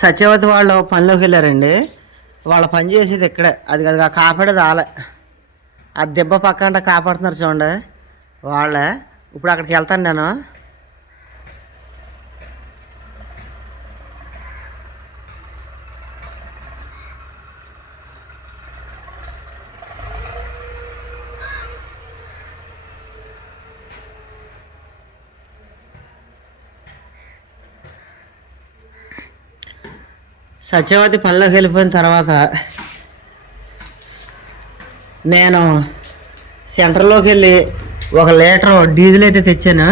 సత్యవతి వాళ్ళు పనిలోకి వెళ్ళారండి. వాళ్ళ పని చేసేది ఇక్కడే. అది అది ఆ కాపాడేది ఆలే ఆ దెబ్బ పక్కన కాపాడుతున్నారు చూడండి. వాళ్ళే. ఇప్పుడు అక్కడికి వెళ్తాను నేను. సత్యవతి పనిలోకి వెళ్ళిపోయిన తర్వాత నేను సెంటర్లోకి వెళ్ళి ఒక లీటర్ డీజిల్ అయితే తెచ్చాను.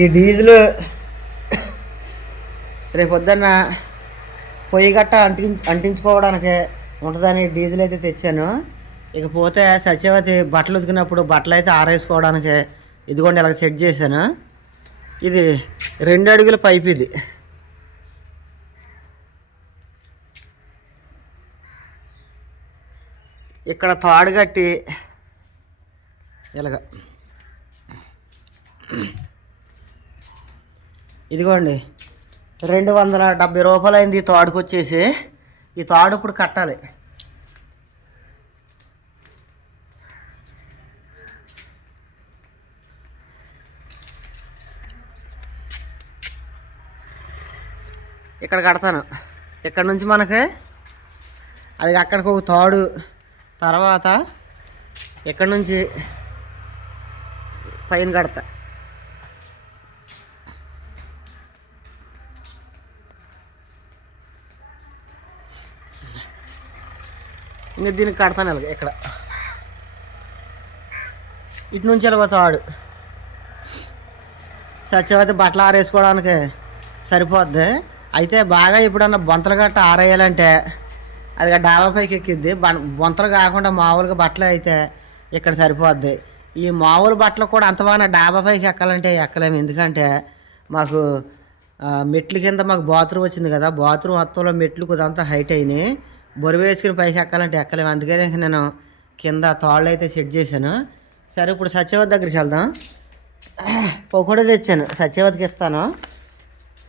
ఈ డీజిల్ రేపు పొద్దున్న పొయ్యి గట్ట అంటి అంటించుకోవడానికి ఉంటుందని డీజిల్ అయితే తెచ్చాను. ఇకపోతే సత్యవతి బట్టలు ఉతికినప్పుడు బట్టలు అయితే ఆరేసుకోవడానికి ఇదిగోండి ఇలా సెట్ చేశాను. ఇది రెండు అడుగుల పైప్ ఇది. ఇక్కడ తాడు కట్టి ఇలాగ. ఇదిగోండి రెండు వందల డెబ్బై రూపాయలు అయింది ఈ తాడుకు వచ్చేసి. ఈ తాడు ఇప్పుడు కట్టాలి. ఇక్కడ కడతాను. ఇక్కడ నుంచి మనకి అది అక్కడికి ఒక తాడు తర్వాత ఇక్కడ నుంచి పైన కడతా. ఇంకా దీనికి కడతాను ఇలాగ ఇక్కడ ఇటు నుంచి ఇలాగ తాడు సత్యవతి బట్టలు ఆరేసుకోవడానికి సరిపోద్ది. అయితే బాగా ఎప్పుడన్నా బొంతలు గట్ట ఆరేయాలంటే అది డాబా పైకి ఎక్కిద్ది. బొంతలు కాకుండా మామూలుగా బట్టలు అయితే ఇక్కడ సరిపోద్ది. ఈ మామూలు బట్టలు కూడా అంత బాగా డాబా పైకి ఎక్కాలంటే ఎక్కలేము. ఎందుకంటే మాకు మెట్ల కింద మాకు బాత్రూమ్ వచ్చింది కదా. బాత్రూమ్ మొత్తంలో మెట్లు కొద్దంతా హైట్ అయినాయి. బొరువు వేసుకుని పైకి ఎక్కాలంటే ఎక్కలేము. అందుకనే నేను కింద తాళ్ళు అయితే సెట్ చేశాను. సరే ఇప్పుడు సత్యవతి దగ్గరికి వెళ్దాం. పకోడీ తెచ్చాను. సత్యవతికి ఇస్తాను.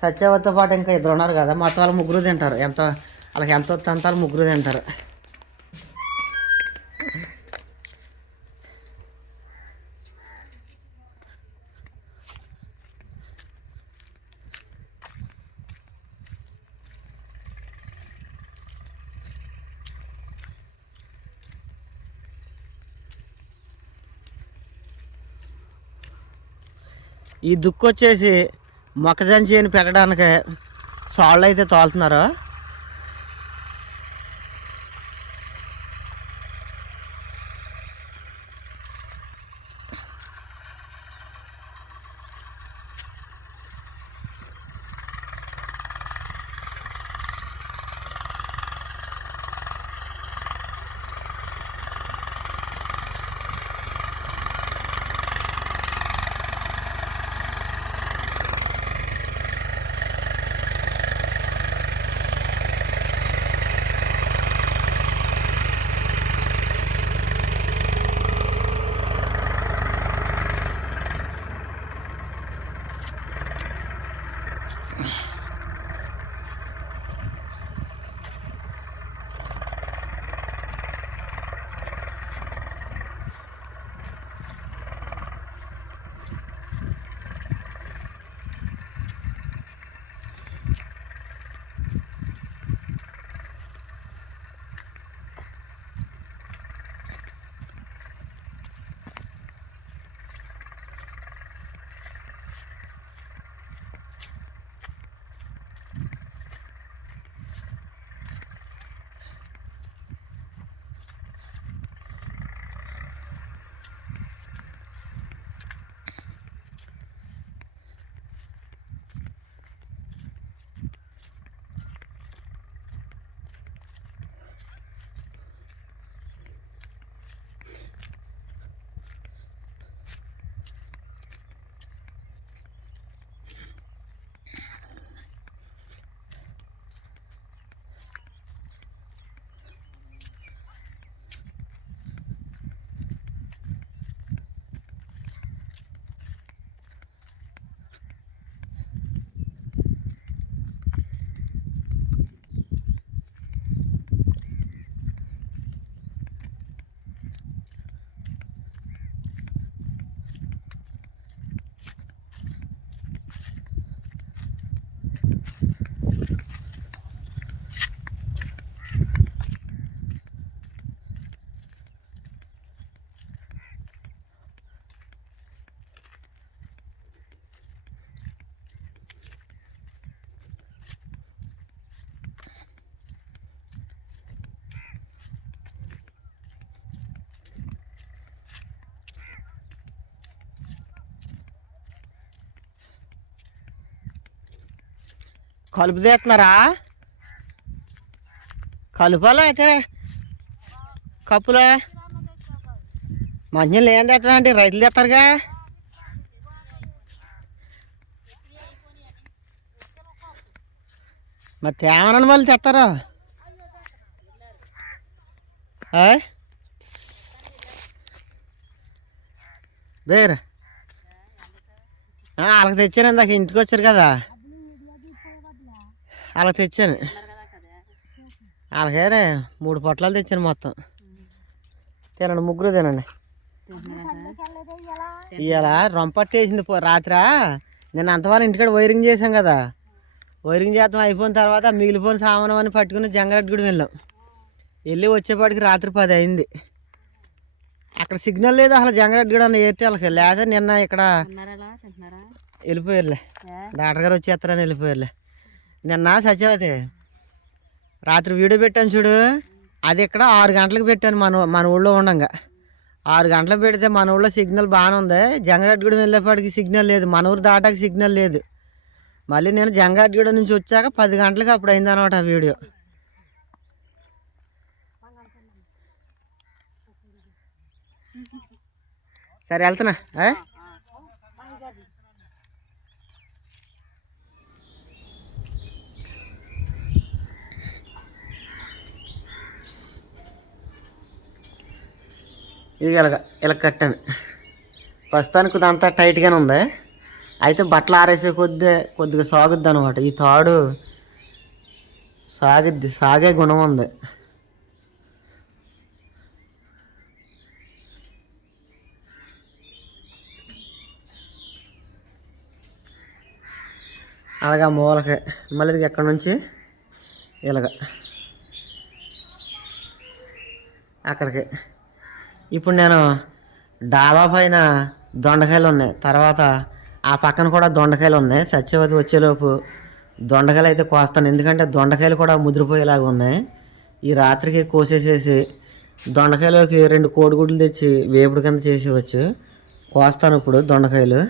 సత్యవతితో పాటు ఇంకా ఇద్దరు ఉన్నారు కదా. మొత్తం వాళ్ళు ముగ్గురు తింటారు. ఎంత వాళ్ళకి ఎంత వస్తే అంత వాళ్ళు ముగ్గురు తింటారు. ఈ దుక్కు వచ్చేసి మొక్కజొన్న చేను పెట్టడానికి సాళ్ళు అయితే తోలుతున్నారు. కలుపు తీస్తున్నారా? కలుపాలా అయితే కప్పులా మంచి ఏం తెస్తారా అంటే రైతులు తెస్తారుగా. మరి తేమనని వాళ్ళు తెస్తారా? ఆయ్? బేర్. వాళ్ళకి తెచ్చాను ఇందాక ఇంటికి వచ్చారు కదా. వాళ్ళకి తెచ్చాను. వాళ్ళకే మూడు పొట్లాలు తెచ్చాను మొత్తం. తినండి ముగ్గురు తినండి. ఇవాళ రొంపట్టేసింది పో రాత్రా. నేను అంతవరకు ఇంటికాడ వైరింగ్ చేశాం కదా. వైరింగ్ చేద్దాం అయిపోయిన తర్వాత మిగిలిపోయిన సామాను అని పట్టుకుని జంగారెడ్డి కూడా వెళ్ళాం. వెళ్ళి వచ్చేపాటికి రాత్రి పది అయింది. అక్కడ సిగ్నల్ లేదు అసలు జంగారెడ్డి కూడా ఎయిర్టెల్కి లేదా నిన్న ఇక్కడ వెళ్ళిపోయారులే. డాక్టర్ గారు వచ్చేస్తారని వెళ్ళిపోయారులే. నిన్న సత్యవతి రాత్రి వీడియో పెట్టాను చూడు. అది ఇక్కడ ఆరు గంటలకు పెట్టాను మన మన ఊళ్ళో ఉండంగా. ఆరు గంటలకు పెడితే మన ఊళ్ళో సిగ్నల్ బాగానే ఉంది జంగారెడ్డిగూడెం వెళ్ళేపాటికి సిగ్నల్ లేదు. మన ఊరు దాటాక సిగ్నల్ లేదు. మళ్ళీ నేను జంగారెడ్డిగూడెం నుంచి వచ్చాక పది గంటలకు అప్పుడు అయింది అనమాట ఆ వీడియో. సరే వెళ్తున్నా. ఇది ఇలాగ ఇలా కట్టాను. ప్రస్తుతానికి ఇదంతా టైట్గానే ఉంది. అయితే బట్టలు ఆరేసే కొద్ది కొద్దిగా సాగుద్ది అనమాట ఈ తాడు సాగిద్ది సాగే గుణం ఉంది. అలాగా మూలకి మళ్ళీ ఇది ఎక్కడి నుంచి? ఇలాగ. అక్కడికి. ఇప్పుడు నేను డాబా పైన దొండకాయలు ఉన్నాయి. తర్వాత ఆ పక్కన కూడా దొండకాయలు ఉన్నాయి. సత్యవతి వచ్చేలోపు దొండకాయలు అయితే కోస్తాను. ఎందుకంటే దొండకాయలు కూడా ముదిరిపోయేలాగా ఉన్నాయి. ఈ రాత్రికి కోసేసేసి దొండకాయలోకి రెండు కోడిగుడ్లు తెచ్చి వేపుడు కింద చేసేవచ్చు కోస్తాను ఇప్పుడు దొండకాయలు.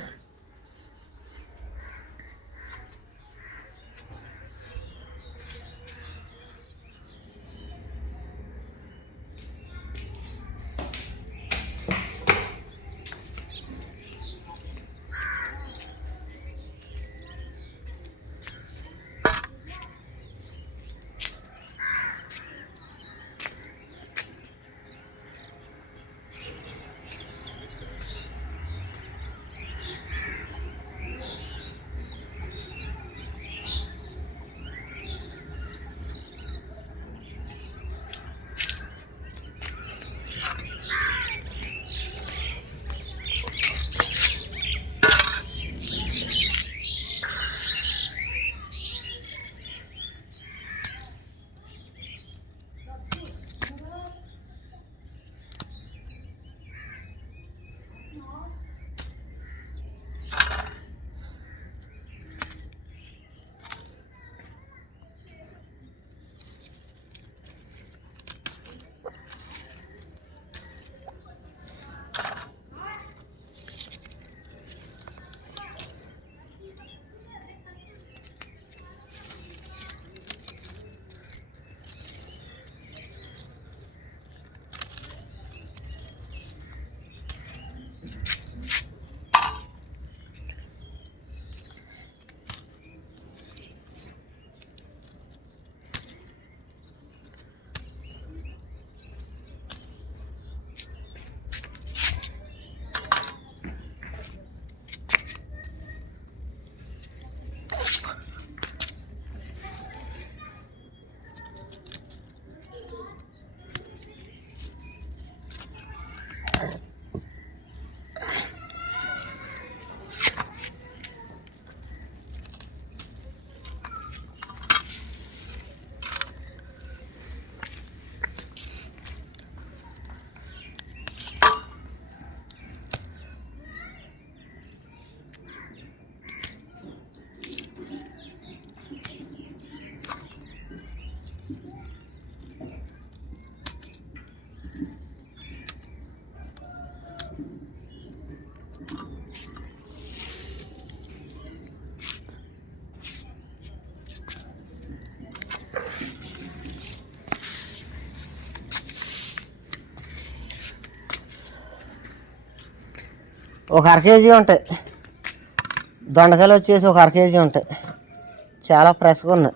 ఒక అర కేజీ ఉంటాయి. దొండకాయలు వచ్చేసి ఒక అర కేజీ ఉంటాయి. చాలా ఫ్రెష్గా ఉన్నాయి.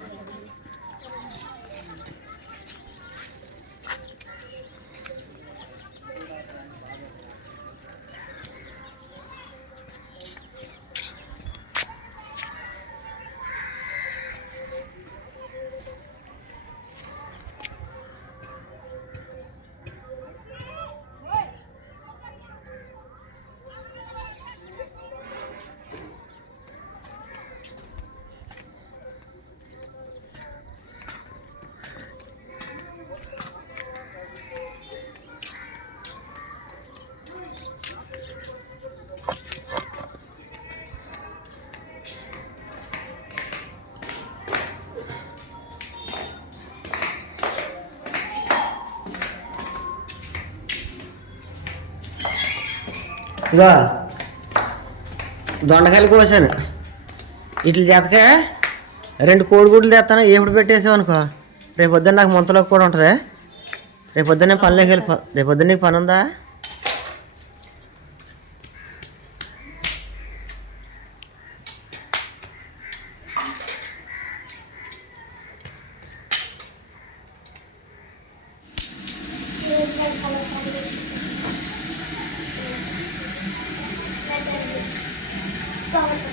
ఇగో దొండకాయలు కోసాను. ఇట్ల చేతకే రెండు కోడిగుడ్లు తెస్తాను. ఏపుడు పెట్టేసావనుకో రేపొద్దున రేపు పొద్దున్న నాకు ముంతలోకి కూడా ఉంటుంది. రేపు పొద్దున్నే పనిలోకి వెళ్ళిపో. రేపు పొద్దున్న నీకు పని ఉందా కావచ్చు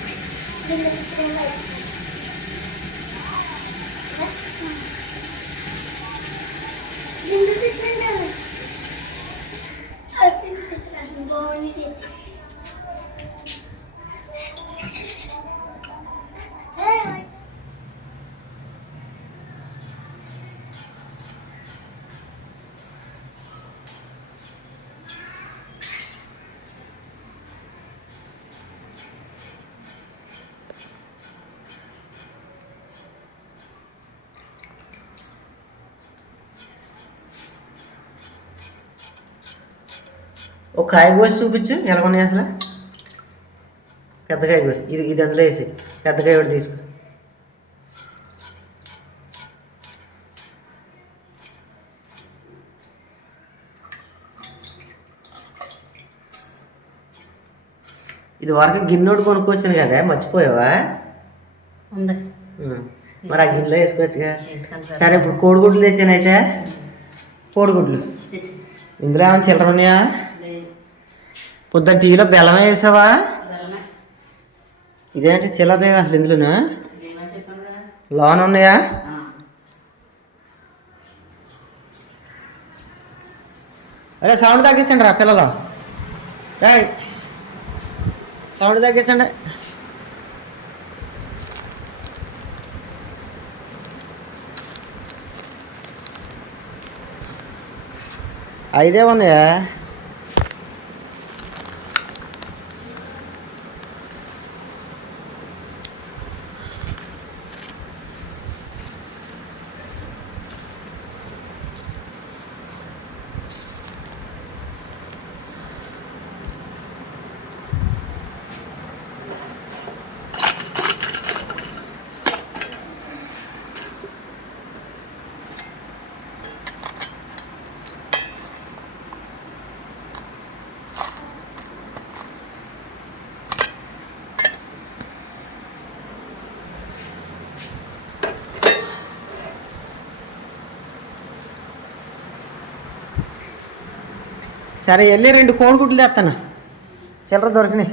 ఒక కాయ కోసి చూపించు. ఎలా ఉన్నాయి అసలు? పెద్ద కాయ కోసి. ఇది ఇది అందులో వేసి పెద్ద కాయ ఒకటి తీసుకో. ఇది వరకు గిన్నెడు కొనుక్కొచ్చాను కదా మర్చిపోయావా? ఉంది. మరి ఆ గిన్నెలో వేసుకోవచ్చుగా. సరే ఇప్పుడు కోడిగుడ్లు తెచ్చానైతే కోడిగుడ్లు. తెచ్చి ఇందులో ఏమైనా చిల్లర ఉన్నాయా? లేదు పొద్దున్న టీలో బెల్లమే వేసావా? ఇదేంటి చిల్లర అసలు ఇందులోనా? లోన్ ఉన్నాయా. అరే సౌండ్ తగ్గించండి రా పిల్లలు. సౌండ్ తగ్గించండి. ఐదే ఉన్నాయా? సరే వెళ్ళి రెండు కోడిగుడ్లు తెస్తాను చిల్లర దొరికినాయి.